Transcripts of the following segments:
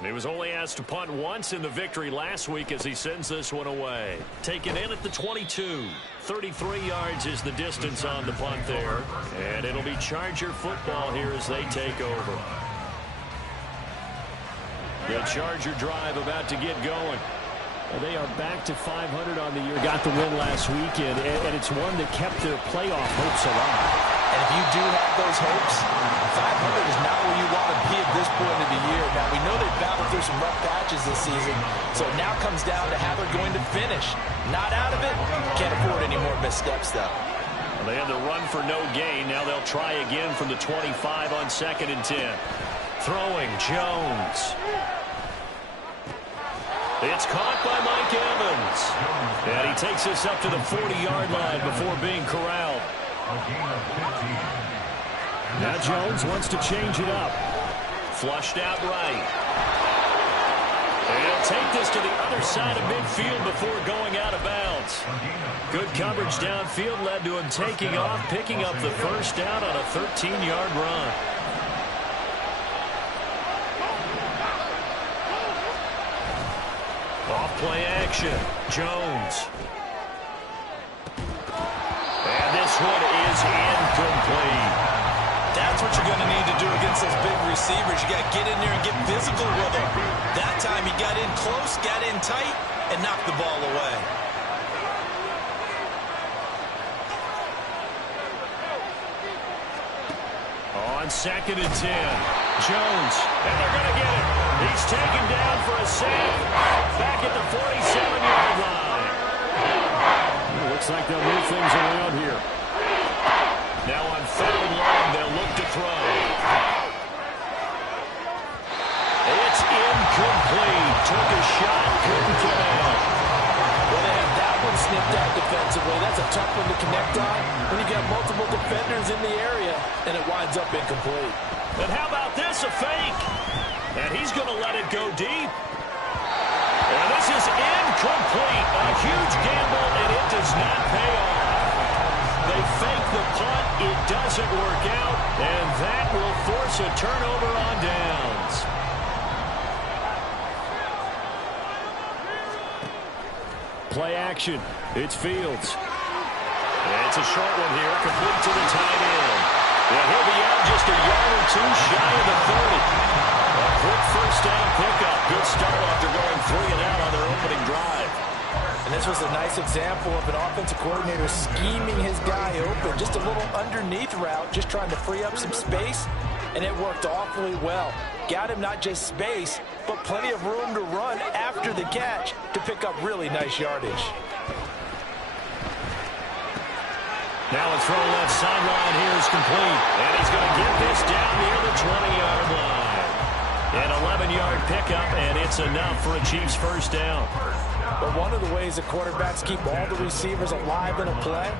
He was only asked to punt once in the victory last week as he sends this one away. Taken in at the 22. 33 yards is the distance on the punt there. And it'll be Charger football here as they take over. The Charger drive about to get going. Well, they are back to 500 on the year. Got the win last weekend, and it's one that kept their playoff hopes alive. And if you do have those hopes, 500 is not where you want to be at this point of the year. Now, we know they've battled through some rough patches this season, so it now comes down to how they're going to finish. Not out of it. Can't afford any more missteps, though. Well, they had the run for no gain. Now they'll try again from the 25 on 2nd and 10. Throwing, Jones. It's caught by Mike Evans. And he takes this up to the 40-yard line before being corralled. Now Jones wants to change it up. Flushed out right. And he'll take this to the other side of midfield before going out of bounds. Good coverage downfield led to him taking off, picking up the first down on a 13-yard run. Off play action. Jones. And this one is incomplete. That's what you're going to need to do against those big receivers. You got to get in there and get physical with them. That time he got in close, got in tight, and knocked the ball away. On 2nd and 10. Jones. And they're going to get it. He's taken down for a save. Back at the 47-yard line. Looks like they'll move things around here. Now on 3rd and long, they'll look to throw. It's incomplete. Took a shot, couldn't get out. Well, they have that one snipped out defensively. That's a tough one to connect on when you got multiple defenders in the area, and it winds up incomplete. And how about this, a fake? And he's going to let it go deep. And this is incomplete. A huge gamble, and it does not pay off. They fake the punt. It doesn't work out, and that will force a turnover on downs. Play action. It's Fields. And it's a short one here, complete to the tight end. And he'll be out just a yard or two shy of the 30. A quick first down pickup. Good start after going 3 and out on their opening drive. And this was a nice example of an offensive coordinator scheming his guy open. Just a little underneath route, just trying to free up some space, and it worked awfully well. Got him not just space, but plenty of room to run after the catch to pick up really nice yardage. Now a throw left sideline here is complete. And he's going to get this down near the 20-yard line. An 11-yard pickup, and it's enough for a Chiefs first down. But one of the ways that quarterbacks keep all the receivers alive in a play,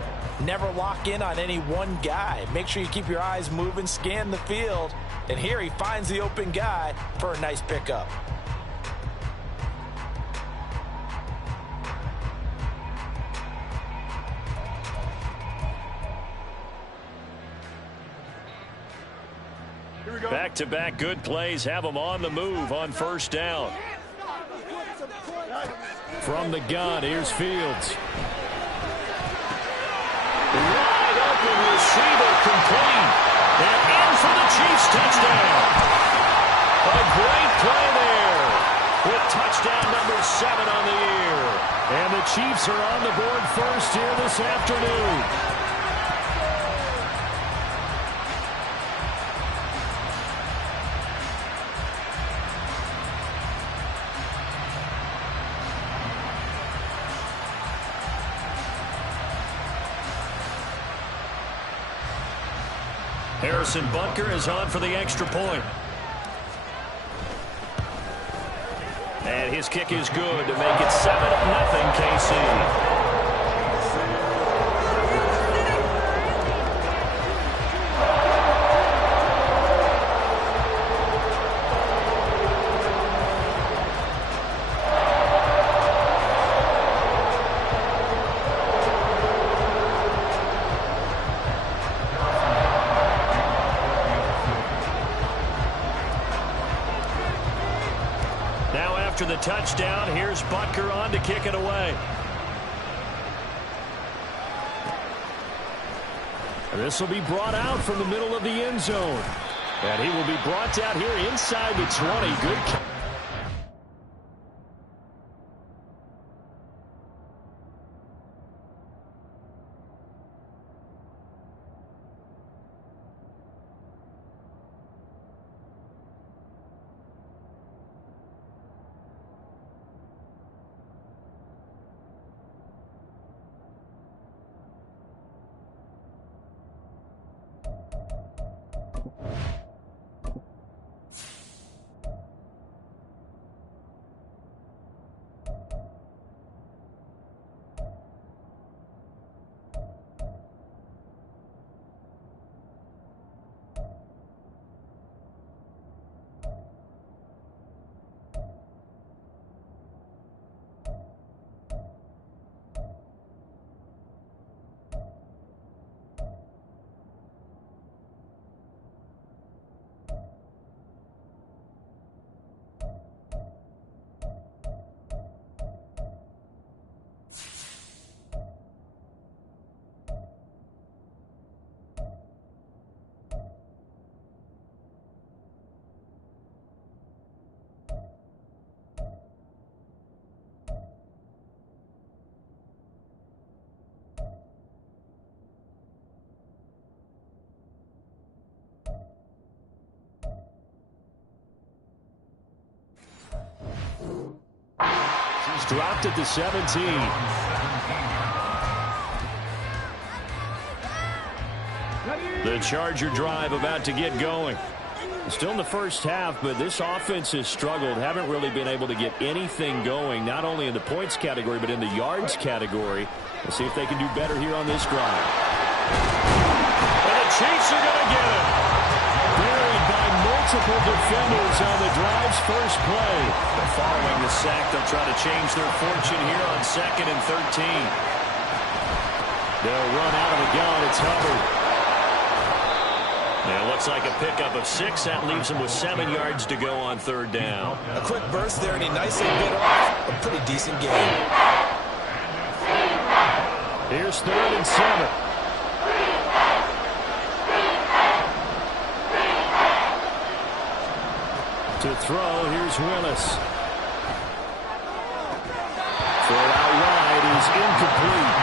never lock in on any one guy. Make sure you keep your eyes moving, scan the field. And here he finds the open guy for a nice pickup. Back-to-back good plays have them on the move on first down. From the gun, here's Fields. Wide open receiver, complete. And in for the Chiefs touchdown. A great play there with touchdown number 7 on the year. And the Chiefs are on the board first here this afternoon. Harrison Butker is on for the extra point. And his kick is good to make it 7-0 KC. Now after the touchdown, here's Butker on to kick it away. This will be brought out from the middle of the end zone. And he will be brought out here inside the 20. Good. He's dropped at the 17. The Charger drive about to get going. Still in the first half, but this offense has struggled. Haven't really been able to get anything going, not only in the points category, but in the yards category. We'll see if they can do better here on this drive. And the Chiefs are going to get it. Buried by multiple defenders on the drive's first play. But following the sack, they'll try to change their fortune here on 2nd and 13. They'll run out of the gun. It's Hubbard. It looks like a pickup of 6. That leaves him with 7 yards to go on 3rd down. A quick burst there, and he nicely bit off a pretty decent game. Here's 3rd and 7. To throw, here's Willis. Throw out wide is incomplete.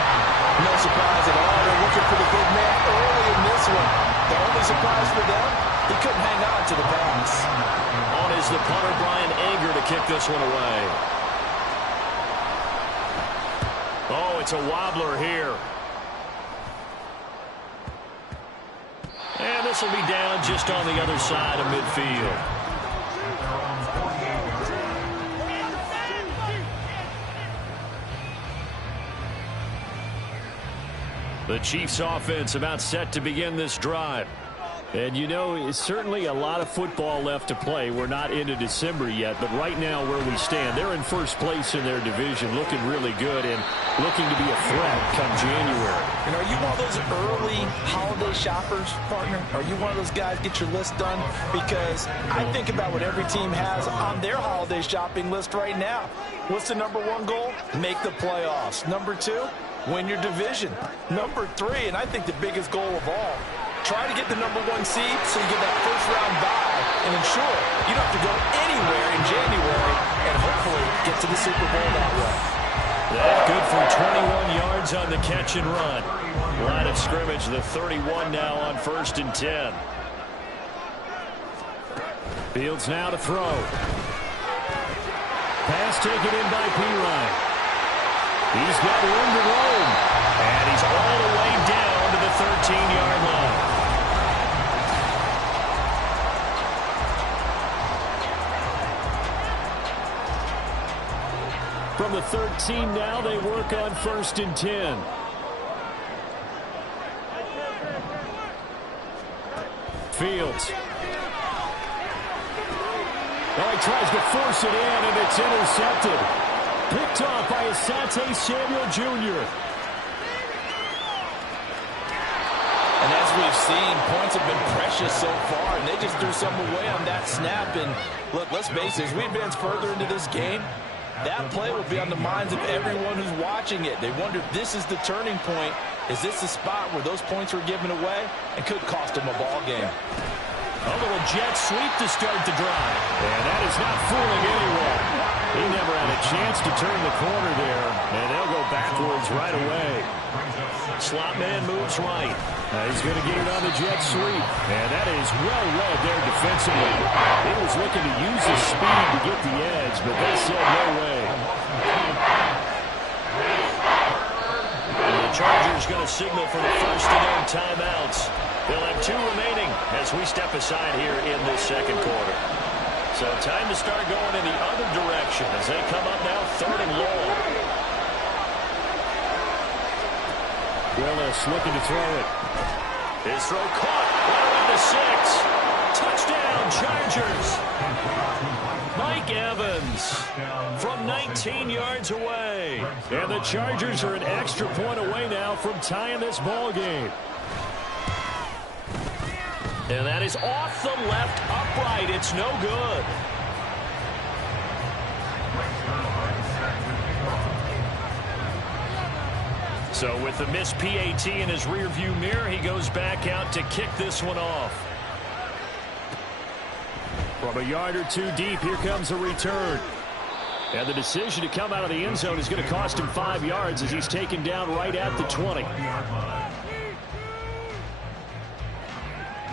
No surprise at all. They're looking for the big man early in this one. The only surprise for them, he couldn't hang on to the pass. On is the punter, Brian Ager, to kick this one away. Oh, it's a wobbler here. And this will be down just on the other side of midfield. The Chiefs offense about set to begin this drive. And you know, it's certainly a lot of football left to play. We're not into December yet, but right now where we stand, they're in first place in their division, looking really good and looking to be a threat come January. And are you one of those early holiday shoppers, partner? Are you one of those guys get your list done? Because I think about what every team has on their holiday shopping list right now. What's the #1 goal? Make the playoffs. #2, win your division. #3, and I think the biggest goal of all, try to get the #1 seed so you get that first-round bye and ensure you don't have to go anywhere in January and hopefully get to the Super Bowl that way. That's good for 21 yards on the catch and run. Line of scrimmage, the 31 now on 1st and 10. Fields now to throw. Pass taken in by Pirine. He's got room to roam. And he's all the way down to the 13-yard line. From the 13 now, they work on 1st and 10. Fields. Oh, he tries to force it in, and it's intercepted. Picked off by Asante Samuel Jr. And as we've seen, points have been precious so far, and they just threw some away on that snap. And look, let's face it, as we advance further into this game, that play will be on the minds of everyone who's watching it. They wonder, this is the turning point. Is this the spot where those points were given away and could cost them a ball game? A little jet sweep to start the drive. And that is not fooling anyone. He never had a chance to turn the corner there, and they'll go backwards right away. Slot man moves right. He's going to get it on the jet sweep. And that is well read there defensively. He was looking to use his speed to get the edge, but they said no way. And the Chargers going to signal for the first of their timeouts. They'll have 2 remaining as we step aside here in this second quarter. So time to start going in the other direction as they come up now 3rd and long. Willis looking to throw it. His throw caught right around the 6. Touchdown, Chargers. Mike Evans from 19 yards away. And the Chargers are an extra point away now from tying this ball game. And that is off the left upright. It's no good. So with the missed PAT in his rearview mirror, he goes back out to kick this one off. From a yard or 2 deep, here comes a return. And the decision to come out of the end zone is going to cost him 5 yards as he's taken down right at the 20.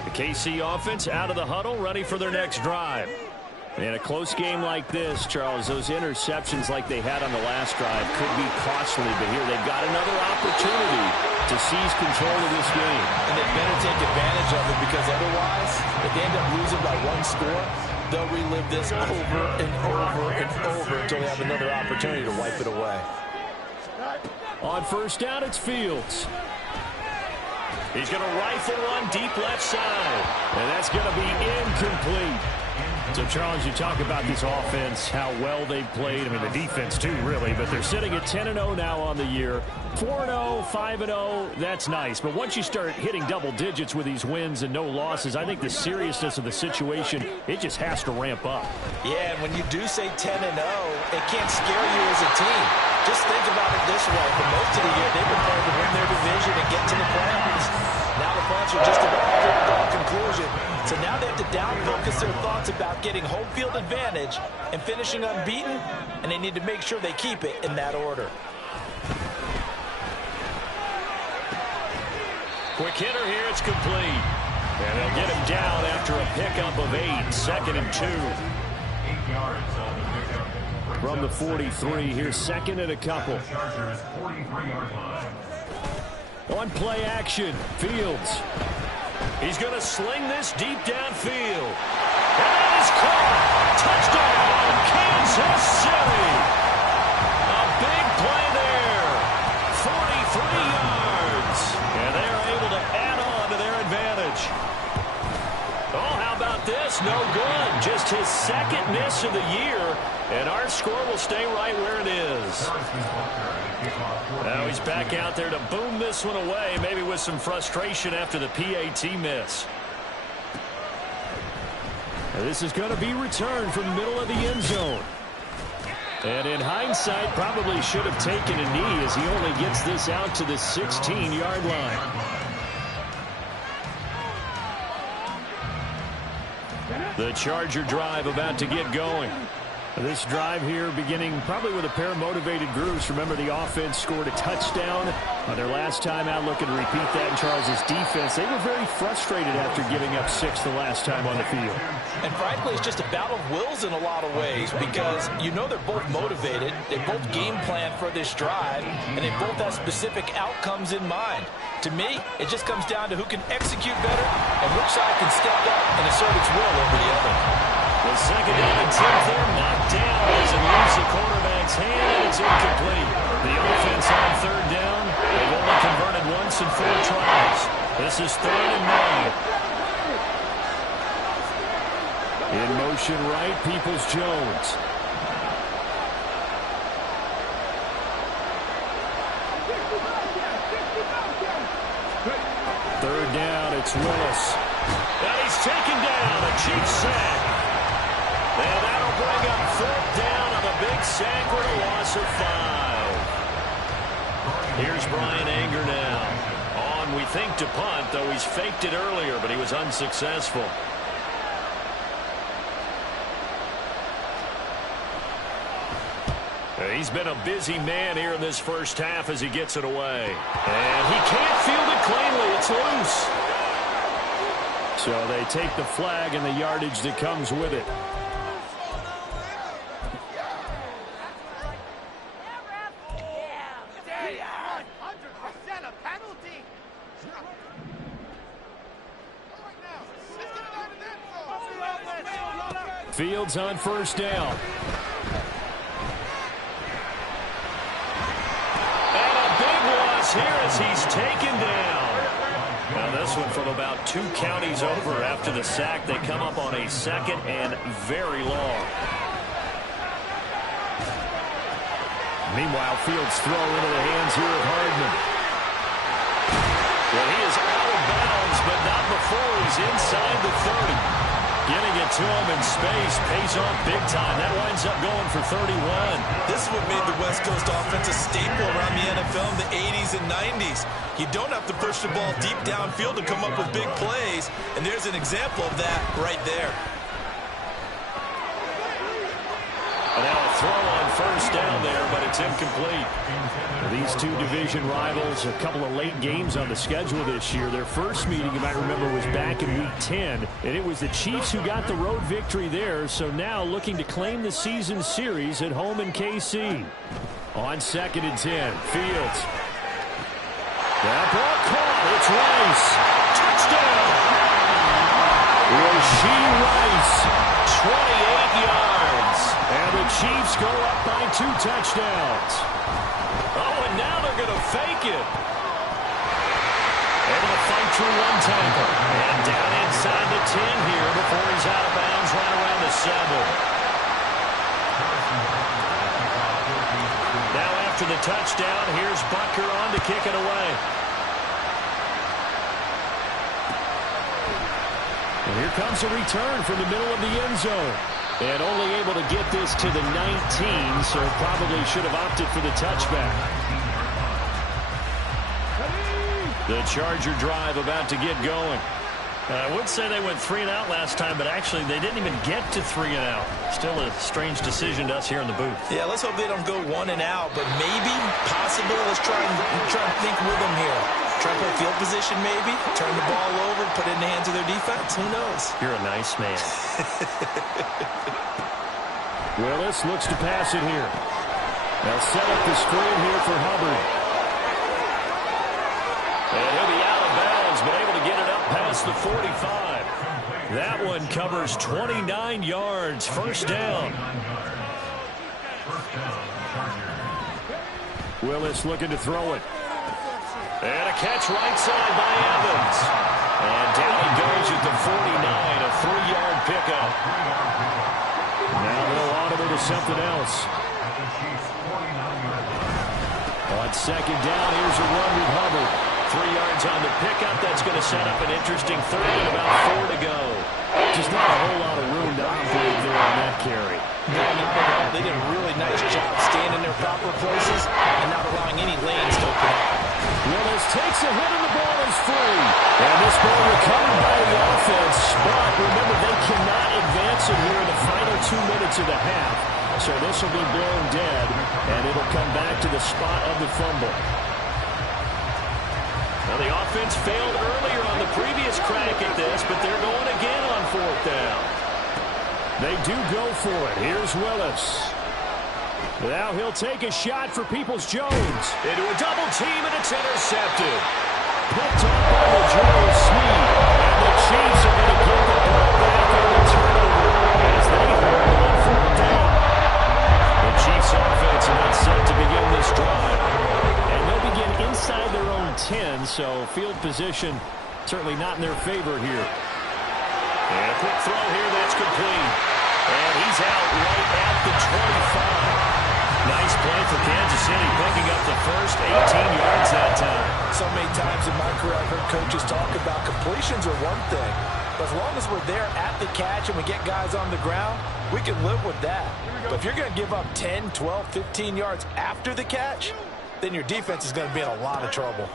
The KC offense out of the huddle, ready for their next drive. In a close game like this, Charles, those interceptions like they had on the last drive could be costly, but here they've got another opportunity to seize control of this game. And they better take advantage of it, because otherwise, if they end up losing by 1 score, they'll relive this over and over and over until they have another opportunity to wipe it away. On first down, it's Fields. He's going to rifle one deep left side. And that's going to be incomplete. So, Charles, you talk about this offense, how well they've played. I mean, the defense, too, really. But they're sitting at 10-0 now on the year. 4-0, 5-0, that's nice. But once you start hitting double digits with these wins and no losses, I think the seriousness of the situation, it just has to ramp up. Yeah, and when you do say 10-0, it can't scare you as a team. Just think about it this way. For most of the year, they've been playing to win their division and get to the playoffs. Now the playoffs are just about a foregone conclusion. So now they have to down-focus their thoughts about getting home field advantage and finishing unbeaten, and they need to make sure they keep it in that order. Quick hitter here, it's complete. And they'll get him down after a pickup of 8, 2nd and 2. 8 yards on the pickup. From the 43, here's 2nd and a couple. Chargers 43-yard line. On play action, Fields. He's going to sling this deep downfield. And that is caught. Touchdown, Kansas City. A big play there. 43 yards. And they're able to add on to their advantage. Oh, how about this? No good. Just his 2nd miss of the year. And our score will stay right where it is. Now he's back out there to boom this one away, maybe with some frustration after the PAT miss. And this is going to be returned from the middle of the end zone. And in hindsight, probably should have taken a knee as he only gets this out to the 16-yard line. The Charger drive about to get going. This drive here beginning probably with a pair of motivated groups. Remember, the offense scored a touchdown on their last time out, looking to repeat that in Charles's defense. They were very frustrated after giving up 6 the last time on the field. And frankly, it's just a battle of wills in a lot of ways, because you know they're both motivated, they both game plan for this drive, and they both have specific outcomes in mind. To me, it just comes down to who can execute better and which side can step up and assert its will over the other. The 2nd down attempt there knocked down as it leaves the quarterback's hand, and it's incomplete. The offense on 3rd down. They've only converted once in 4 tries. This is 3rd and 9. In motion right, Peoples-Jones. Third down It's Willis. And he's taken down. A cheap sack. And that'll bring up fourth down on a big sack with a loss of 5. Here's Brian Anger now. On, we think, to punt, though he's faked it earlier, but he was unsuccessful. He's been a busy man here in this first half as he gets it away. And he can't field it cleanly. It's loose. So they take the flag and the yardage that comes with it. Fields on first down. And a big loss here as he's taken down. Now this one from about 2 counties over after the sack. They come up on a 2nd and very long. Meanwhile, Fields throw into the hands here of Hardman. Well, he is out of bounds, but not before he's inside the 30. Getting it to him in space pays off big time. That winds up going for 31. This is what made the West Coast offense a staple around the NFL in the 80s and 90s. You don't have to push the ball deep downfield to come up with big plays, and there's an example of that right there. And now a throw on first down there, but it's incomplete. These two division rivals, a couple of late games on the schedule this year. Their first meeting, you might remember, was back in Week 10, and it was the Chiefs who got the road victory there, so now looking to claim the season series at home in KC. On 2nd and 10, Fields. That ball caught. It's Rice. Touchdown. Rashee Rice, 28 yards. And the Chiefs go up by 2 touchdowns. Oh, and now they're going to fake it. Able to fight through one tackle. And down inside the 10 here before he's out of bounds right around the 7. Now after the touchdown, here's Butker on to kick it away. And here comes a return from the middle of the end zone. And only able to get this to the 19, so probably should have opted for the touchback. The Charger drive about to get going. I would say they went 3 and out last time, but actually they didn't even get to 3 and out. Still a strange decision to us here in the booth. Yeah, let's hope they don't go 1 and out, but maybe, possibly, let's try and think with them here. Try and play field position maybe, turn the ball over, put it in the hands of their defense. Who knows? You're a nice man. Willis looks to pass it here. They'll set up the screen here for Hubbard. And he'll be out of bounds, but able to get it up past the 45. That one covers 29 yards. First down. Willis looking to throw it. And a catch right side by Evans. And down he goes at the 49, a 3-yard pickup. Now they'll audible to something else. On 2nd down, here's a run with Hubbard. 3 yards on the pickup. That's going to set up an interesting 3rd and about 4 to go. Just not a whole lot of room to operate there on that carry. They did a really nice job staying in their proper places and not allowing any lanes to open up. Willis takes a hit and the ball is free. And this ball recovered by the offense. But remember, they cannot advance it here in the final 2 minutes of the half. So this will be blown dead, and it'll come back to the spot of the fumble. Well, the offense failed earlier on the previous crack at this, but they're going again on 4th down. They do go for it. Here's Willis. Now he'll take a shot for Peoples-Jones. Into a double team, and it's intercepted. Picked up by the Jones Snead. And the Chiefs are going to get the ball back on the turnover as they hold on 4th down. The Chiefs offense not set to begin this drive. And they'll begin inside their own 10, so field position certainly not in their favor here. And a quick throw here, that's complete. And he's out right at the 25. Nice play for Kansas City, picking up the first, 18 yards that time. So many times in my career I've heard coaches talk about completions are one thing, but as long as we're there at the catch and we get guys on the ground, we can live with that. But if you're going to give up 10, 12, 15 yards after the catch, then your defense is going to be in a lot of trouble.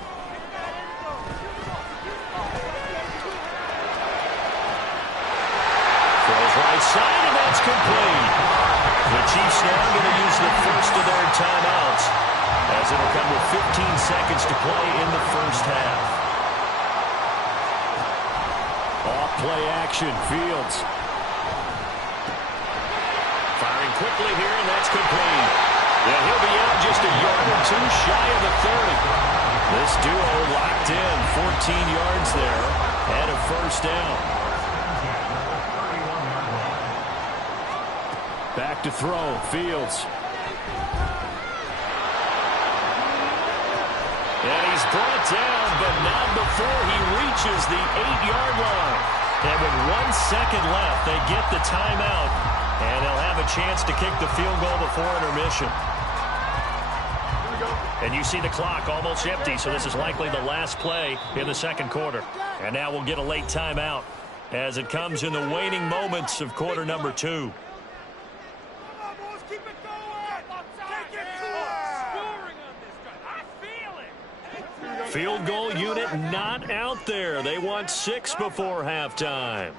Throws right side, and that's complete. The Chiefs now going to use the first of their timeouts, as it'll come with 15 seconds to play in the first half. Off play action, Fields. Firing quickly here, and that's complete. Yeah, he'll be out just a yard or two shy of the 30. This duo locked in, 14 yards there, and a first down. Back to throw, Fields. And he's brought down, but not before he reaches the 8-yard line. And with 1 second left, they get the timeout, and they'll have a chance to kick the field goal before intermission. And you see the clock almost empty, so this is likely the last play in the second quarter. And now we'll get a late timeout as it comes in the waning moments of quarter number 2. Field goal unit not out there. They want 6 before halftime.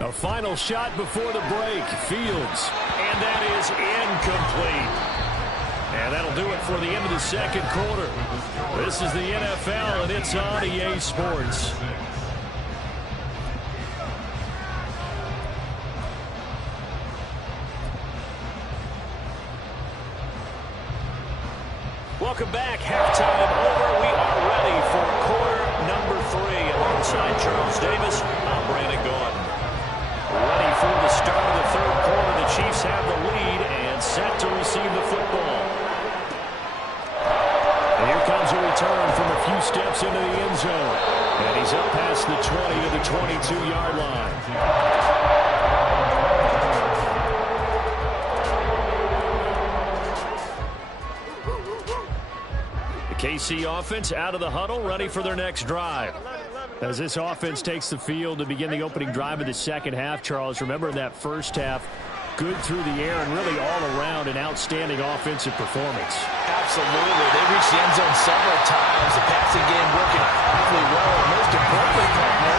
A final shot before the break, Fields. And that is incomplete. And that'll do it for the end of the second quarter. This is the NFL, and it's on EA Sports. Welcome back. Halftime over. We are ready for quarter number 3. Alongside Charles Davis, I'm Brandon Gordon. Ready for the start of the third quarter. The Chiefs have the lead and set to receive the football. And here comes a return from a few steps into the end zone. And he's up past the 20 to the 22-yard line. KC offense out of the huddle, ready for their next drive. As this offense takes the field to begin the opening drive of the second half, Charles, remember that first half, good through the air and really all around an outstanding offensive performance. Absolutely. They reached the end zone several times. The passing game working awfully well. And most importantly, partner,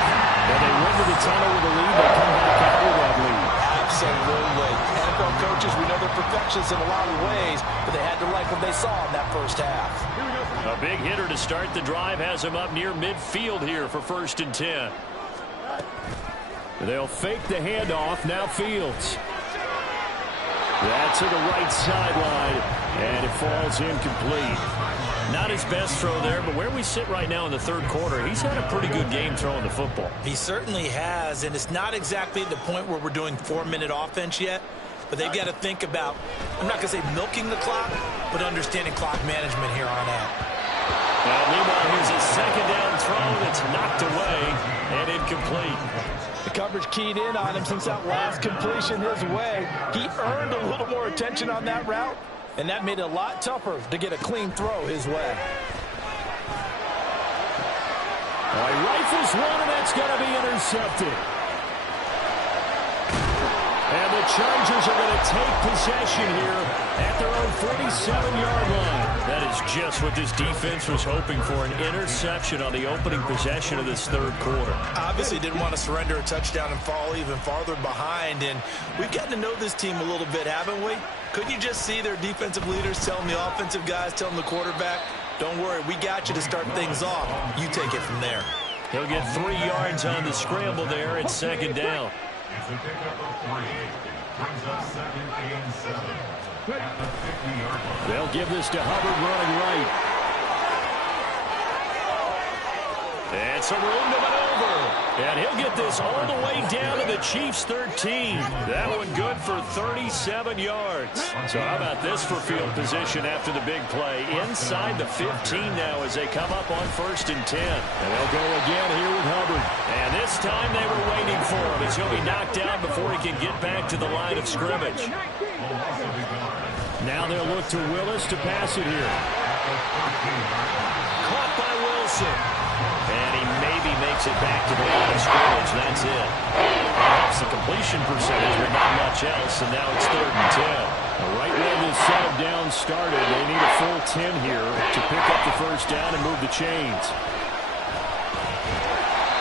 when they went to the tunnel with a lead, they come back out with that lead. Absolutely. NFL coaches, we know they're perfectionists in a lot of ways, but they had to like what they saw in that first half. A big hitter to start the drive has him up near midfield here for 1st and 10. They'll fake the handoff. Now Fields. That's to the right sideline, and it falls incomplete. Not his best throw there, but where we sit right now in the third quarter, he's had a pretty good game throwing the football. He certainly has, and it's not exactly at the point where we're doing 4-minute offense yet, but they've got to think about, I'm not going to say milking the clock, but understanding clock management here on out. Meanwhile, here's a second down throw that's knocked away and incomplete. The coverage keyed in on him since that last completion his way. He earned a little more attention on that route, and that made it a lot tougher to get a clean throw his way. He rifles one, and that's going to be intercepted. And the Chargers are going to take possession here at their own 47-yard line. That is just what this defense was hoping for, an interception on the opening possession of this third quarter. Obviously didn't want to surrender a touchdown and fall even farther behind, and we've gotten to know this team a little bit, haven't we? Couldn't you just see their defensive leaders telling the offensive guys, telling the quarterback, don't worry, we got you to start things off. You take it from there. He'll get 3 yards on the scramble there at second down. It's a pickup of 3. Brings us 2nd and 7. At the 50-yard line. They'll give this to Hubbard running right. And some room to maneuver. And he'll get this all the way down to the Chiefs' 13. That one good for 37 yards. So how about this for field position after the big play? Inside the 15 now as they come up on 1st and 10. And they'll go again here with Hubbard. And this time they were waiting for him as he'll be knocked down before he can get back to the line of scrimmage. Now they'll look to Willis to pass it here. Caught by Wilson. And he maybe makes it back to the line of scrimmage. That's it. That helps the completion percentage, but not much else. And now it's 3rd and 10. Right when this set of downs started, they need a full 10 here to pick up the first down and move the chains.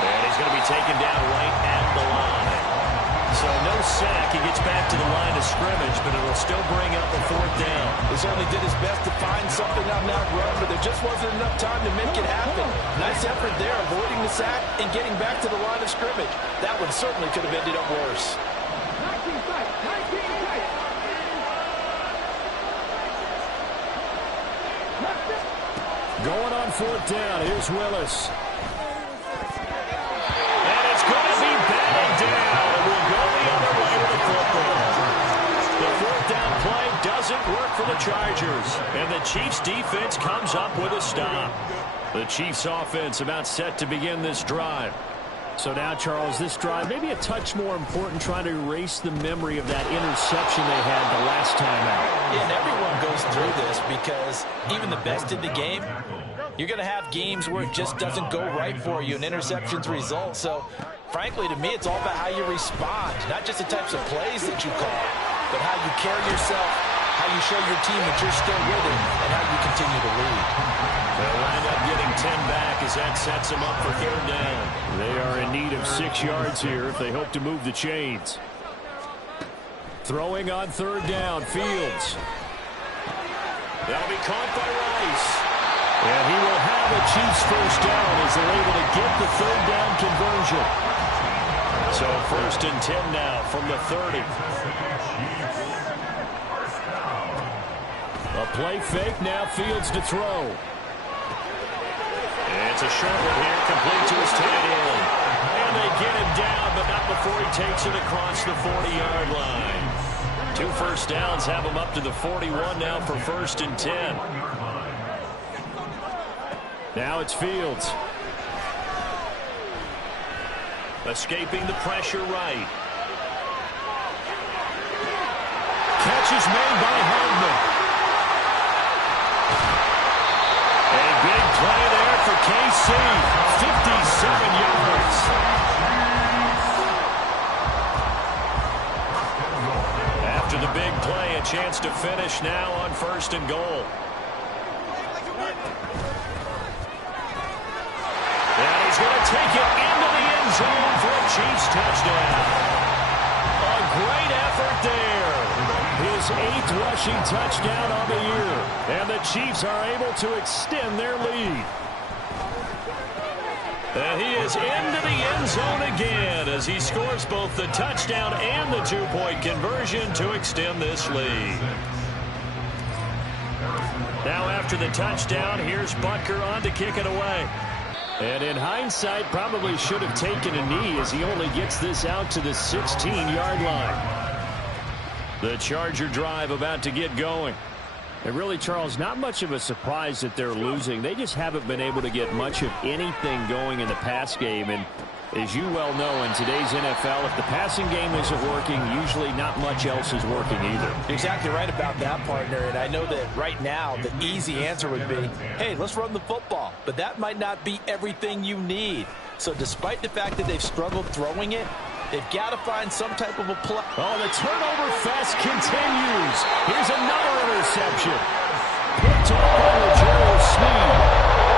And he's going to be taken down right at the line. So no sack. He gets back to the line of scrimmage, but it'll still bring up a 4th down. He certainly did his best to find something on that run, but there just wasn't enough time to make it happen. Nice effort there, avoiding the sack and getting back to the line of scrimmage. That one certainly could have ended up worse. Going on 4th down. Here's Willis. And it's going to be batted down. We'll go the other way with the football. The 4th down play doesn't work for the Chargers. And the Chiefs defense comes up with a stop. The Chiefs offense about set to begin this drive. So now, Charles, this drive maybe a touch more important, trying to erase the memory of that interception they had the last time out. Yeah, and everyone goes through this because even the best in the game, you're going to have games where it just doesn't go right for you, and interceptions result. So, frankly, to me, it's all about how you respond, not just the types of plays that you call, but how you carry yourself, how you show your team that you're still with it, and how you continue to lead. They'll wind up getting 10 back as that sets them up for 3rd down. They are in need of 6 yards here if they hope to move the chains. Throwing on 3rd down, Fields. That'll be caught by Rice. And he will have a Chiefs first down as they're able to get the 3rd down conversion. So 1st and 10 now from the 30. A play fake, now Fields to throw. It's a short one here, complete to his tight end. And they get him down, but not before he takes it across the 40-yard line. 2 first downs have him up to the 41 now for 1st and 10. Now it's Fields. Escaping the pressure right. Catch is made by Hardman. A big play there for KC. 57 yards. After the big play, a chance to finish now on 1st and goal. And he's going to take it into the end zone for a Chiefs touchdown. A great effort there. His 8th rushing touchdown on the year. And the Chiefs are able to extend their lead. And he is into the end zone again as he scores both the touchdown and the 2-point conversion to extend this lead. Now after the touchdown, here's Butker on to kick it away. And in hindsight, probably should have taken a knee as he only gets this out to the 16-yard line. The Charger drive about to get going. And really, Charles, not much of a surprise that they're losing. They just haven't been able to get much of anything going in the pass game. And as you well know, in today's NFL, if the passing game isn't working, usually not much else is working either. You're exactly right about that, partner. And I know that right now the easy answer would be, hey, let's run the football. But that might not be everything you need. So despite the fact that they've struggled throwing it, they've got to find some type of a play. Oh, the turnover fest continues. Here's another interception. Picked off by Rogerio Sneed.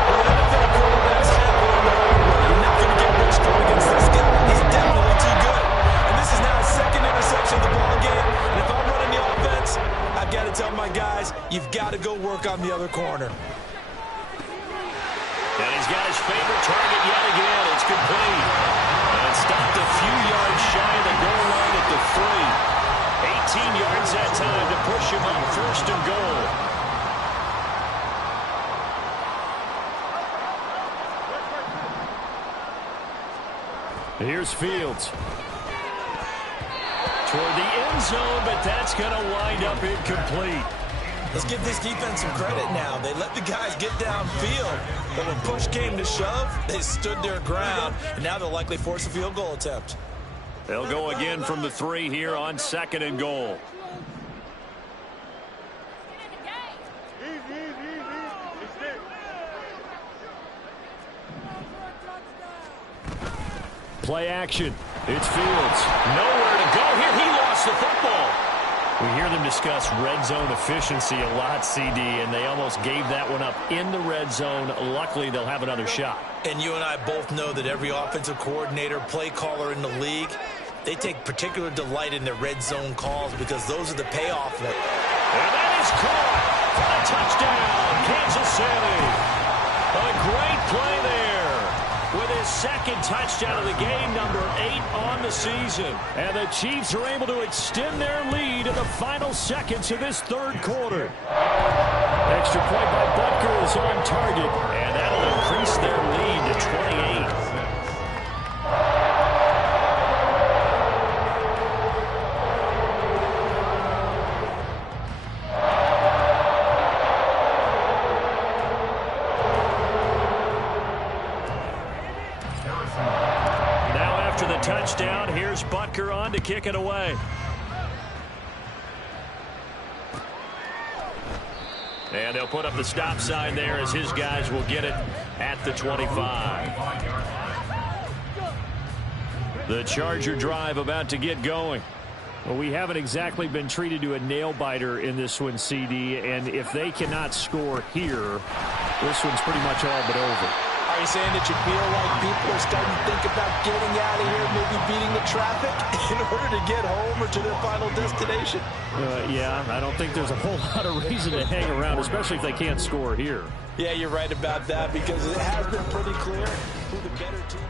Well, NFL quarterbacks have one wrong. You're not going to get much thrown against this guy. He's definitely too good. And this is now his 2nd interception of the ball game. And if I'm running the offense, I've got to tell my guys, you've got to go work on the other corner. And he's got his favorite target yet again. It's complete. And stopped a few yards shy of the goal line at the 3. 18 yards that time to push him up 1st and goal. Here's Fields. Toward the end zone, but that's going to wind up incomplete. Let's give this defense some credit now. They let the guys get downfield, but when push came to shove, they stood their ground, and now they'll likely force a field goal attempt. They'll go again from the 3 here on 2nd and goal. play action. It's Fields. Nowhere to go here. He lost the football. We hear them discuss red zone efficiency a lot, CD, and they almost gave that one up in the red zone. Luckily, they'll have another shot. And you and I both know that every offensive coordinator, play caller in the league, they take particular delight in their red zone calls because those are the payoff. And that is caught for a touchdown, Kansas City. A great play there with his second touchdown of the game, number 8 on the season. And the Chiefs are able to extend their lead in the final seconds of this third quarter. Extra point by Butker is on target, and that'll increase their lead to 28. Touchdown. Here's Butker on to kick it away. And they'll put up the stop sign there as his guys will get it at the 25. The Charger drive about to get going. Well, we haven't exactly been treated to a nail-biter in this one, CD, and if they cannot score here, this one's pretty much all but over. Are you saying that you feel like people are starting to think about getting out of here, maybe beating the traffic in order to get home or to their final destination? Yeah, I don't think there's a whole lot of reason to hang around, especially if they can't score here. Yeah, you're right about that because it has been pretty clear who the better team.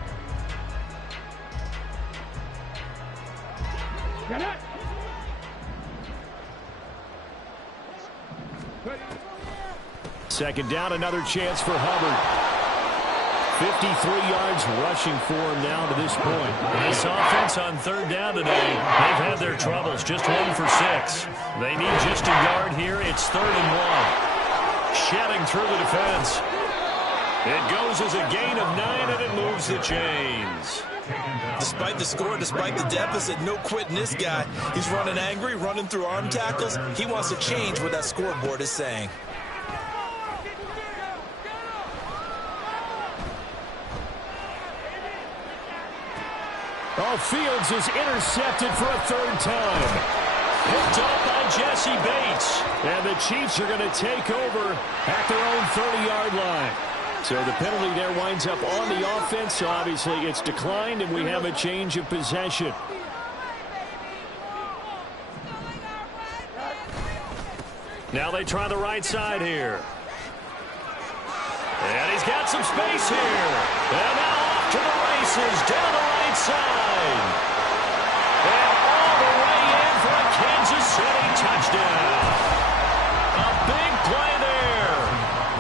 Second down, another chance for Hubbard. 53 yards rushing for him now to this point. This offense on third down today, they've had their troubles. Just 1 for 6. They need just a yard here. It's 3rd and 1. Shedding through the defense. It goes as a gain of 9, and it moves the chains. Despite the score, despite the deficit, no quitting this guy. He's running angry, running through arm tackles. He wants to change what that scoreboard is saying. Oh, Fields is intercepted for a 3rd time. Picked up by Jesse Bates. And the Chiefs are going to take over at their own 30-yard line. So the penalty there winds up on the offense. So obviously it's declined, and we have a change of possession. Now they try the right side here. And he's got some space here. And now off to the races down the right side. And all the way in for a Kansas City touchdown. A big play there.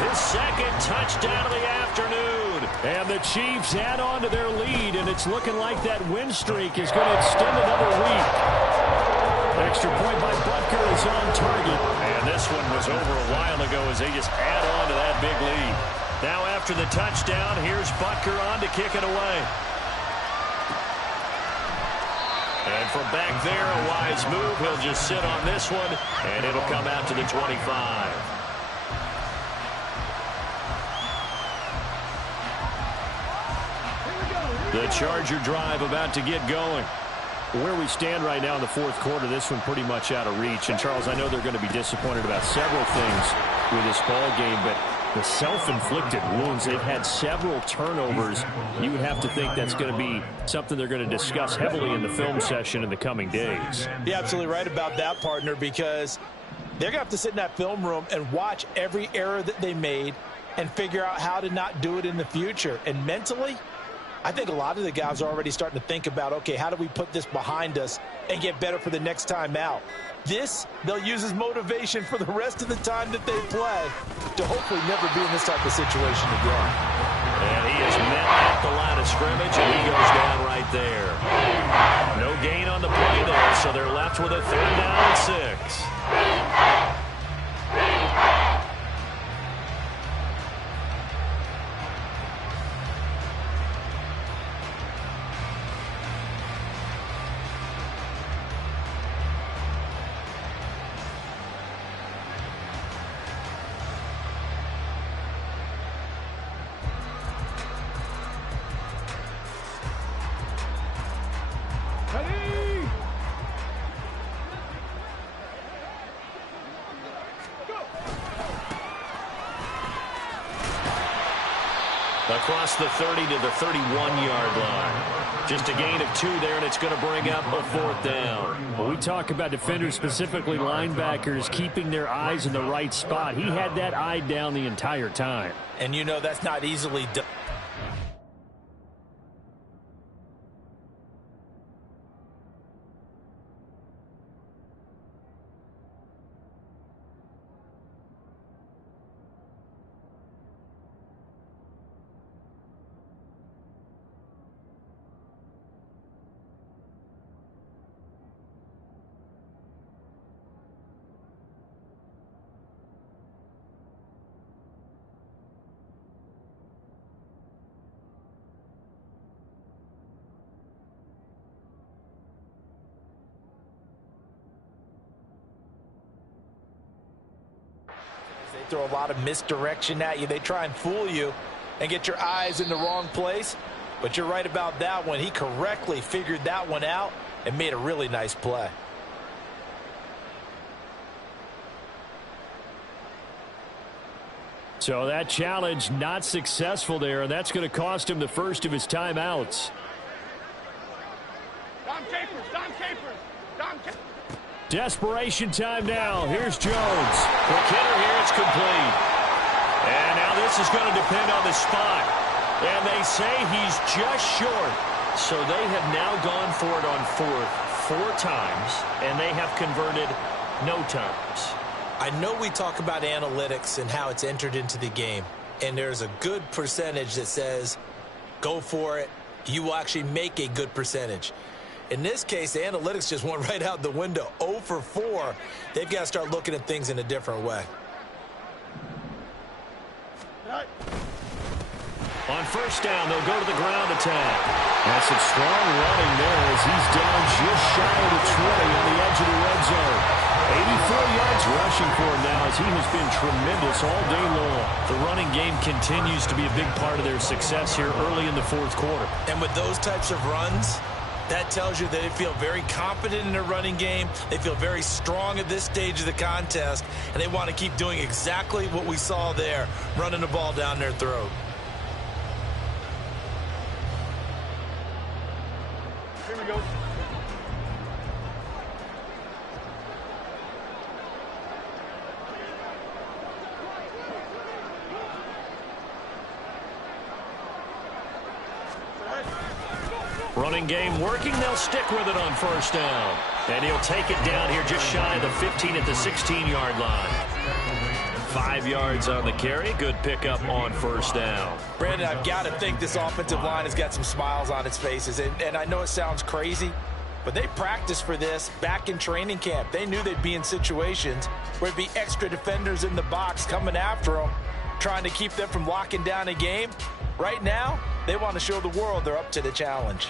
His 2nd touchdown of the afternoon. And the Chiefs add on to their lead, and it's looking like that win streak is going to extend another week. Extra point by Butker is on target. And this one was over a while ago as they just add on to that big lead. Now after the touchdown, here's Butker on to kick it away. And from back there, a wise move. He'll just sit on this one, and it'll come out to the 25. The Charger drive about to get going. Where we stand right now in the 4th quarter, this one pretty much out of reach. And, Charles, I know they're going to be disappointed about several things with this ball game, but the self-inflicted wounds, they've had several turnovers. You would have to think that's going to be something they're going to discuss heavily in the film session in the coming days. You're absolutely right about that, partner, because they're going to have to sit in that film room and watch every error that they made and figure out how to not do it in the future. And mentally, I think a lot of the guys are already starting to think about, okay, how do we put this behind us and get better for the next time out? This, they'll use as motivation for the rest of the time that they play to hopefully never be in this type of situation again. And he is met at the line of scrimmage, and he goes down right there. No gain on the play there, so they're left with a 3rd down and 6. Across the 30 to the 31-yard line. Just a gain of 2 there, and it's going to bring up a 4th down. Well, we talk about defenders, specifically linebackers, keeping their eyes in the right spot. He had that eye down the entire time. And you know that's not easily done. They throw a lot of misdirection at you. They try and fool you and get your eyes in the wrong place. But you're right about that one. He correctly figured that one out and made a really nice play. So that challenge not successful there, and that's going to cost him the first of his timeouts. Desperation time now. Here's Jones. Quick hitter here. It's complete. And now this is going to depend on the spot. And they say he's just short. So they have now gone for it on 4th 4 times, and they have converted no times. I know we talk about analytics and how it's entered into the game, and there's a good percentage that says go for it. You will actually make a good percentage. In this case, the analytics just went right out the window. 0 for 4. They've got to start looking at things in a different way. On 1st down, they'll go to the ground attack. That's some strong running there as he's down just shy of the 20 on the edge of the red zone. 84 yards rushing for him now as he has been tremendous all day long. The running game continues to be a big part of their success here early in the 4th quarter. And with those types of runs, that tells you that they feel very confident in their running game. They feel very strong at this stage of the contest, and they want to keep doing exactly what we saw there, running the ball down their throat. Here we go. Running game working. They'll stick with it on 1st down. And he'll take it down here just shy of the 15 at the 16-yard line. 5 yards on the carry. Good pickup on 1st down. Brandon, I've got to think this offensive line has got some smiles on its faces. And I know it sounds crazy, but they practiced for this back in training camp. They knew they'd be in situations where it'd be extra defenders in the box coming after them, trying to keep them from locking down a game. Right now, they want to show the world they're up to the challenge.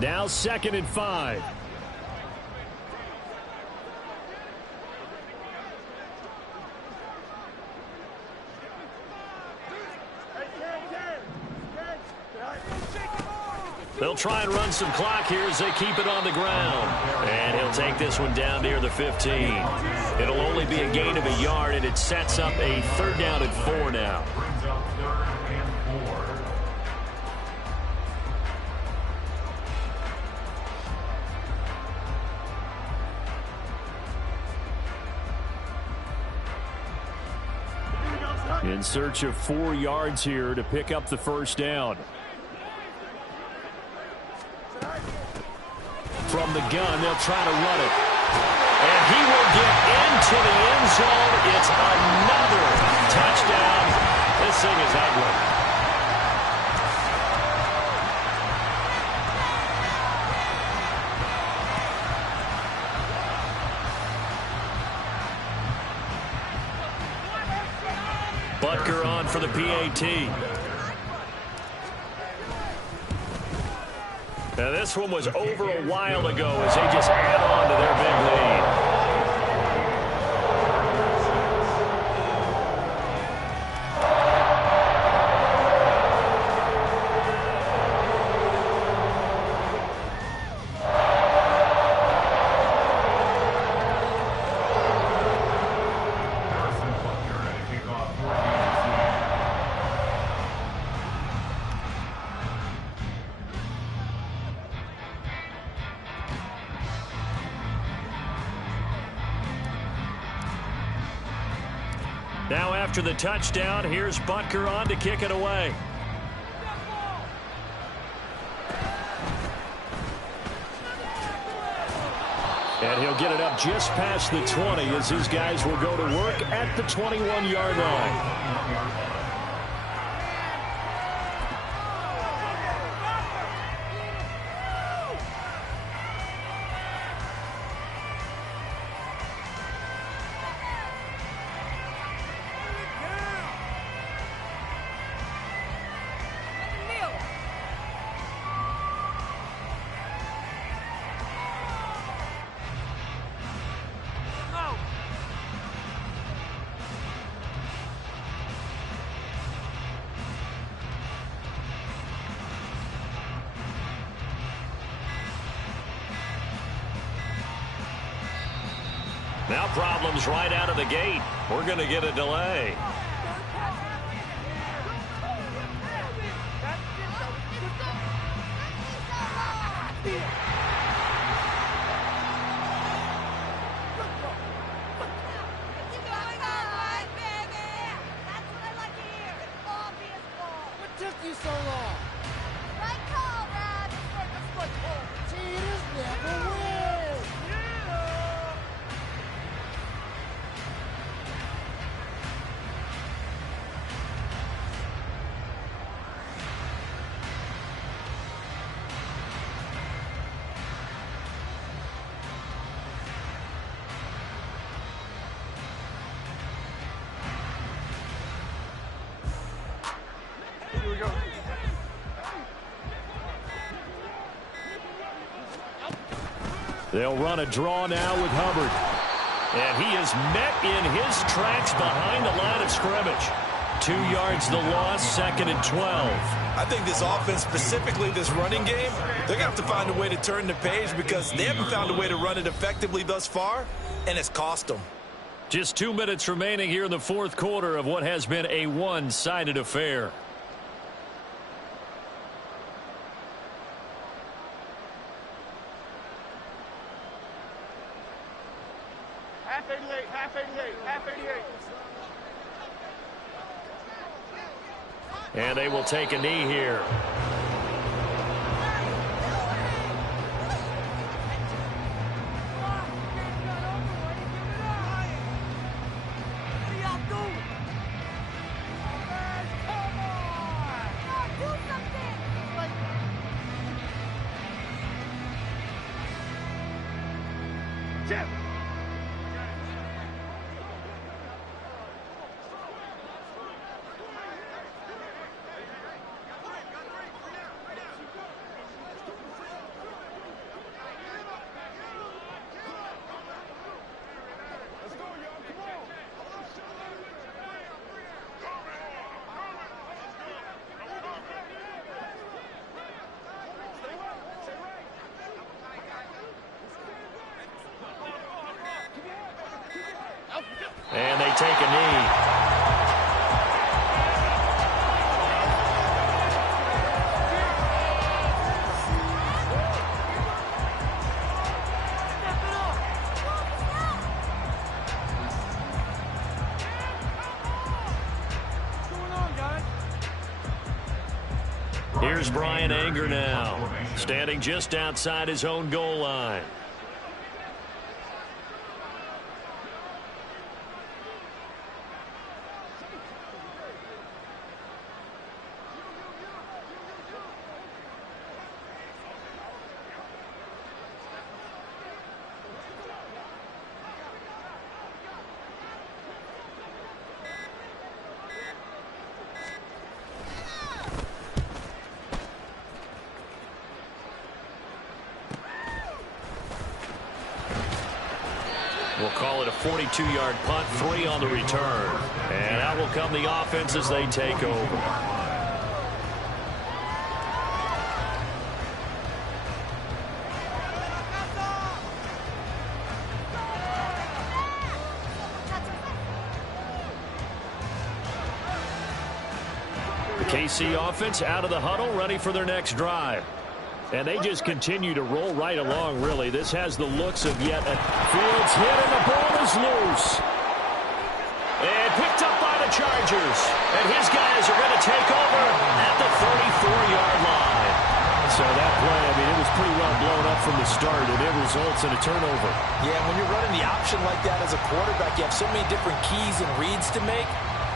Now 2nd and 5. They'll try and run some clock here as they keep it on the ground. And he'll take this one down near the 15. It'll only be a gain of a yard, and it sets up a 3rd down and 4 now. Brings up 3rd and 4. In search of 4 yards here to pick up the 1st down. From the gun, they'll try to run it. And he will get into the end zone. It's another touchdown. This thing is ugly. Butker on for the PAT. Now this one was over a while ago as they just add on to their big lead. after the touchdown. Here's Butker on to kick it away. And he'll get it up just past the 20 as his guys will go to work at the 21-yard line. Now problems right out of the gate. We're going to get a delay. What took you so long? Right call, Rob. Cheaters never win. They'll run a draw now with Hubbard. And he is met in his tracks behind the line of scrimmage. 2 yards the loss, 2nd and 12. I think this offense, specifically this running game, they're going to have to find a way to turn the page because they haven't found a way to run it effectively thus far, and it's cost them. Just 2 minutes remaining here in the fourth quarter of what has been a one-sided affair. Half 88. And they will take a knee here. And they take a knee. Here's Brian Anger now, standing just outside his own goal line. We'll call it a 42-yard punt, 3 on the return. And out will come the offense as they take over. The KC offense out of the huddle, ready for their next drive. And they just continue to roll right along, really. This has the looks of yet a Fields hit, and the ball is loose. And picked up by the the Chargers. And his guys are going to take over at the 34-yard line. So that play, I mean, it was pretty well blown up from the start, and it results in a turnover. Yeah, when you're running the option like that as a quarterback, you have so many different keys and reads to make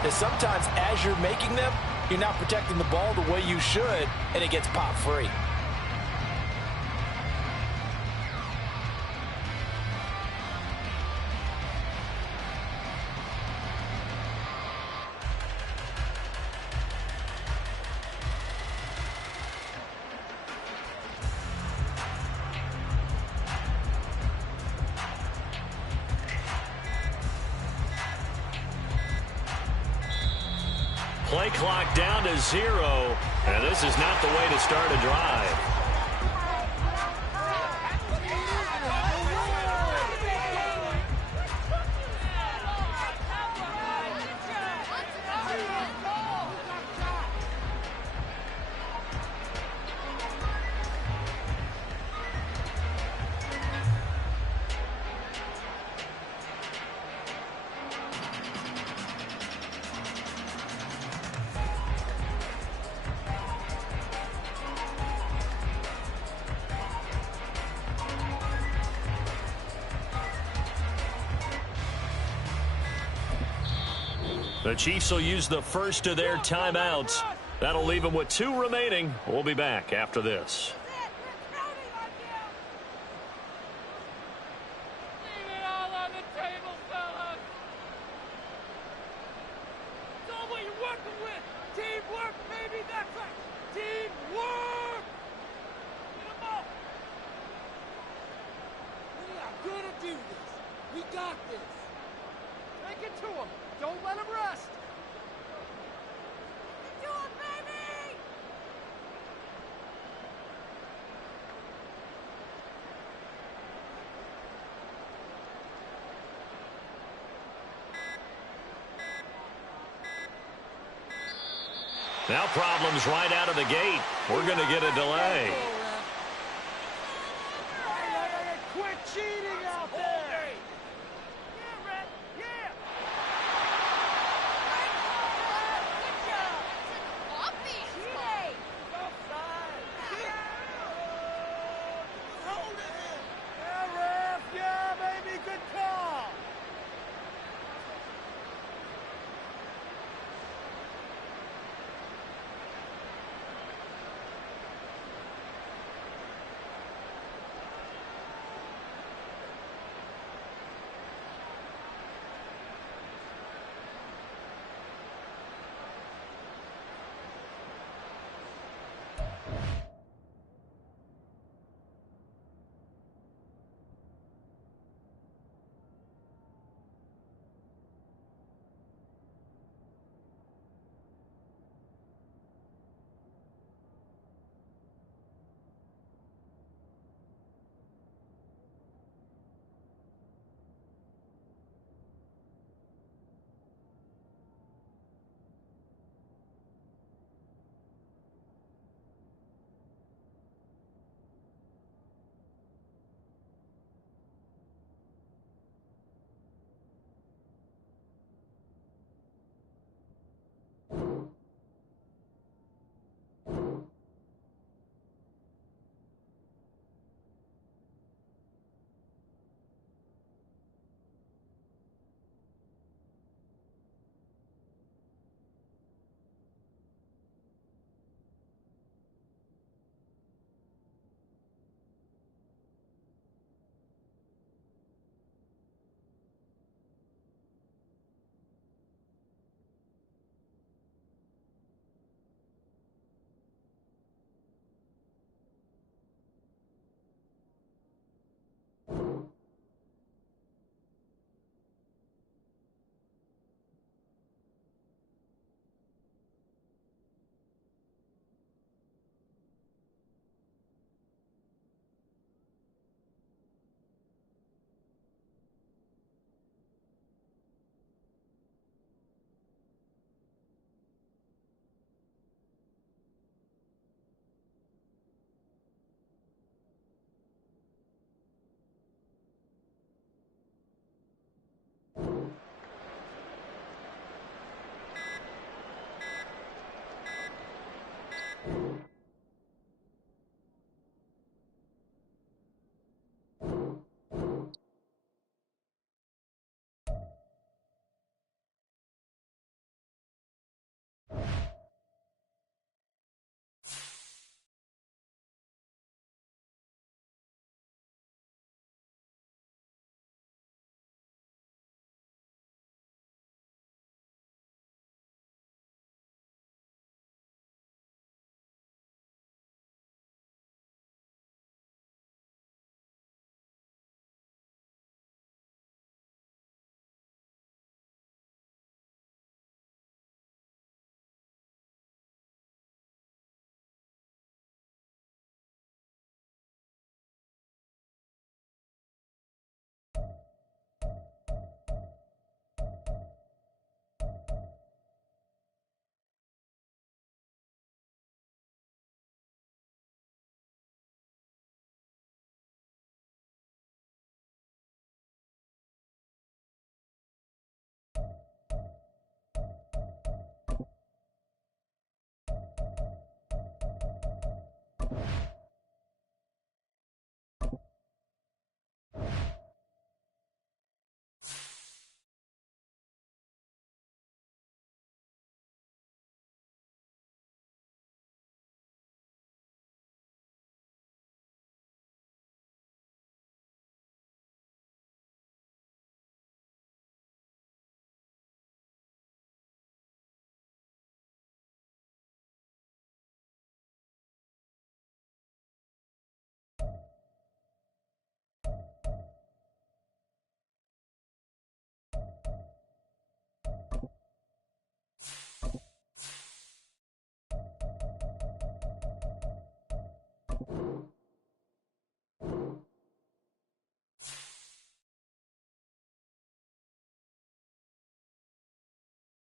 that sometimes as you're making them, you're not protecting the ball the way you should, and it gets pop free. Play clock down to 0, and this is not the way to start a drive. The Chiefs will use the first of their timeouts. That'll leave them with 2 remaining. We'll be back after this. Now problems right out of the gate. We're going to get a delay. Quit cheating out there! Yeah, Red. Yeah! Cheating! Yeah, ref! Yeah, baby! Good call!